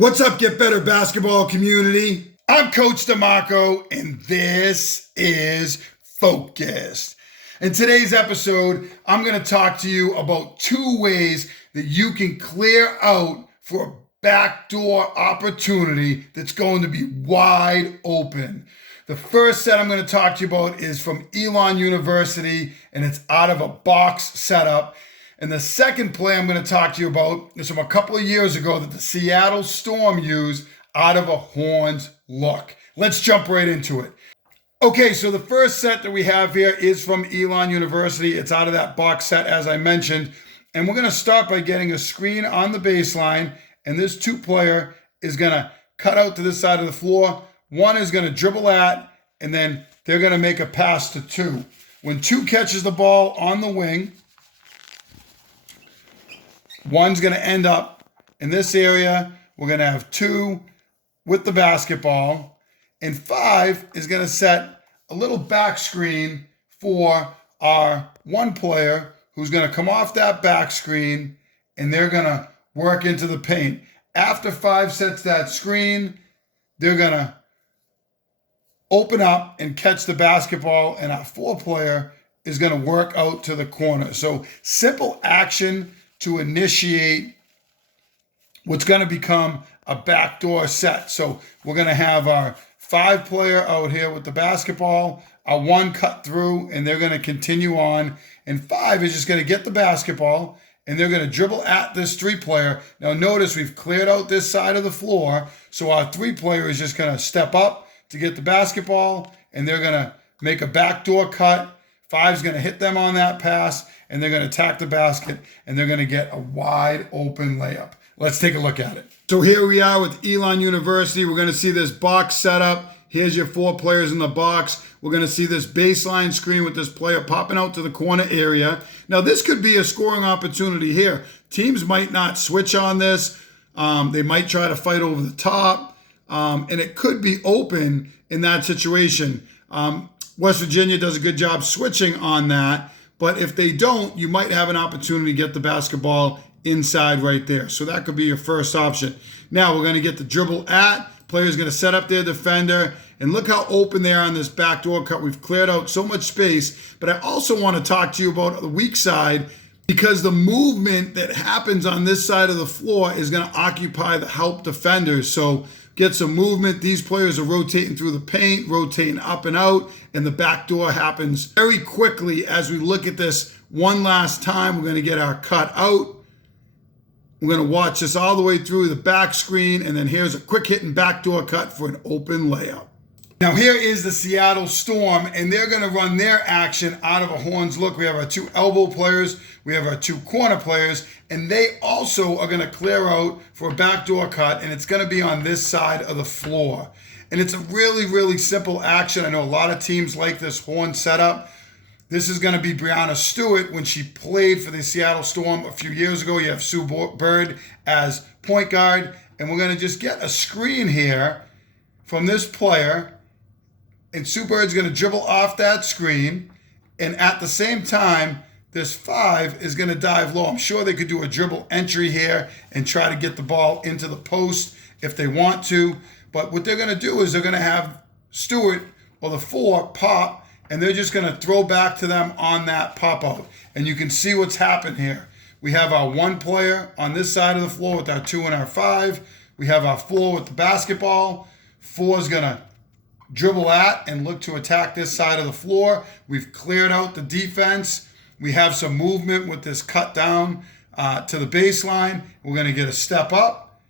What's up, Get Better basketball community? I'm Coach DeMarco, and this is Focused. In today's episode, I'm going to talk to you about 2 ways that you can clear out for a backdoor opportunity that's going to be wide open. The first set I'm going to talk to you about is from Elon University, and it's out of a box setup. And the second play I'm going to talk to you about is from a couple of years ago that the Seattle Storm used out of a horns look. Let's jump right into it. Okay, so the first set that we have here is from Elon University. It's out of that box set, as I mentioned. And we're going to start by getting a screen on the baseline. And this 2-player is going to cut out to this side of the floor. One is going to dribble at, and then they're going to make a pass to 2. When 2 catches the ball on the wing, one's going to end up in this area. We're going to have 2 with the basketball. And 5 is going to set a little back screen for our 1 player who's going to come off that back screen, and they're going to work into the paint. After 5 sets that screen, they're going to open up and catch the basketball, and our 4 player is going to work out to the corner. So simple action to initiate what's going to become a backdoor set. So we're going to have our 5 player out here with the basketball, our 1 cut through, and they're going to continue on. And 5 is just going to get the basketball, and they're going to dribble at this 3 player. Now notice we've cleared out this side of the floor, so our 3 player is just going to step up to get the basketball, and they're going to make a backdoor cut. 5 is going to hit them on that pass, and they're going to attack the basket, and they're going to get a wide open layup. Let's take a look at it. So here we are with Elon University. We're going to see this box setup. Here's your 4 players in the box. We're going to see this baseline screen with this player popping out to the corner area. Now, this could be a scoring opportunity here. Teams might not switch on this. They might try to fight over the top, and it could be open in that situation. West Virginia does a good job switching on that. But if they don't, you might have an opportunity to get the basketball inside right there. So that could be your first option. Now we're going to get the dribble at. Player's going to set up their defender. And look how open they are on this backdoor cut. We've cleared out so much space. But I also want to talk to you about the weak side, because the movement that happens on this side of the floor is going to occupy the help defenders. So get some movement. These players are rotating through the paint, rotating up and out, and the back door happens very quickly. As we look at this one last time, we're going to get our cut out. We're going to watch this all the way through the back screen, and then here's a quick hitting backdoor cut for an open layup. Now here is the Seattle Storm, and they're going to run their action out of a horns look. We have our 2 elbow players, we have our 2 corner players, and they also are going to clear out for a backdoor cut, and it's going to be on this side of the floor. And it's a really, really simple action. I know a lot of teams like this horn setup. This is going to be Brianna Stewart when she played for the Seattle Storm a few years ago. You have Sue Bird as point guard, and we're going to just get a screen here from this player. And Sue Bird's going to dribble off that screen. And at the same time, this 5 is going to dive low. I'm sure they could do a dribble entry here and try to get the ball into the post if they want to. But what they're going to do is they're going to have Stewart or the 4 pop, and they're just going to throw back to them on that pop out. And you can see what's happened here. We have our 1 player on this side of the floor with our 2 and our 5. We have our 4 with the basketball. 4 is going to dribble at and look to attack this side of the floor. We've cleared out the defense. We have some movement with this cut down to the baseline. We're going to get a step up,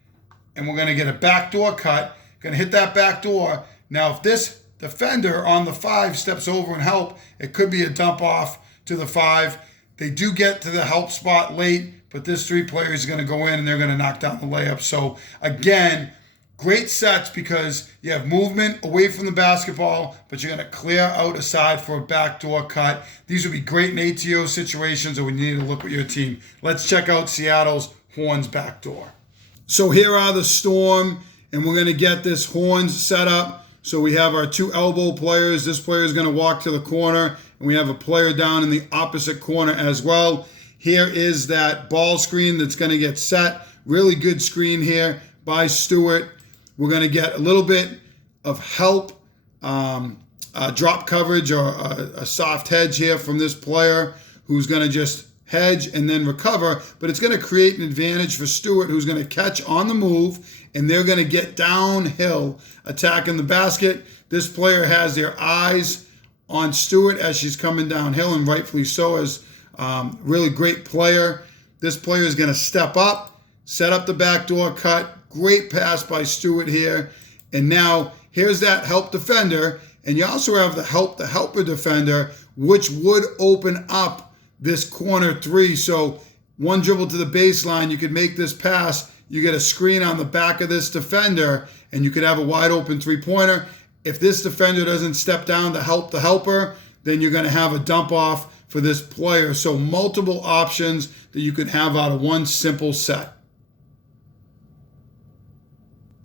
and we're going to get a backdoor cut. Going to hit that back door. Now, if this defender on the 5 steps over and help, it could be a dump off to the 5. They do get to the help spot late, but this 3 player is going to go in, and they're going to knock down the layup. So, again, great sets because you have movement away from the basketball, but you're going to clear out a side for a backdoor cut. These would be great in ATO situations or when you need to look with your team. Let's check out Seattle's horns backdoor. So here are the Storm, and we're going to get this horns set up. So we have our 2 elbow players. This player is going to walk to the corner, and we have a player down in the opposite corner as well. Here is that ball screen that's going to get set. Really good screen here by Stewart. We're going to get a little bit of help, drop coverage or a soft hedge here from this player who's going to just hedge and then recover, but it's going to create an advantage for Stewart, who's going to catch on the move, and they're going to get downhill attacking the basket. This player has their eyes on Stewart as she's coming downhill, and rightfully so, as really great player. This player is going to step up, set up the backdoor cut. Great pass by Stewart here. And now here's that help defender, and you also have the helper defender, which would open up this corner three. So one dribble to the baseline, you could make this pass, you get a screen on the back of this defender, and you could have a wide open three-pointer. If this defender doesn't step down to help the helper, then you're going to have a dump off for this player. So multiple options that you can have out of one simple set.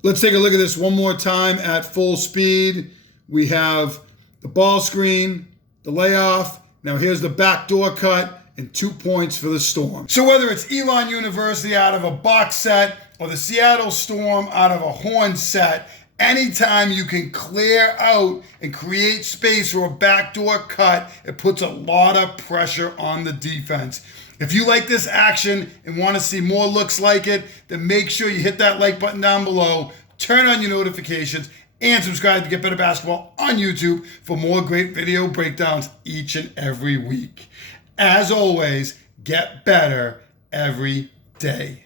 Let's take a look at this one more time at full speed. We have the ball screen, the layoff. Now here's the backdoor cut, and 2 points for the Storm. So whether it's Elon University out of a box set or the Seattle Storm out of a horn set, anytime you can clear out and create space for a backdoor cut, it puts a lot of pressure on the defense. If you like this action and want to see more looks like it, then make sure you hit that like button down below, turn on your notifications, and subscribe to Get Better Basketball on YouTube for more great video breakdowns each and every week. As always, get better every day.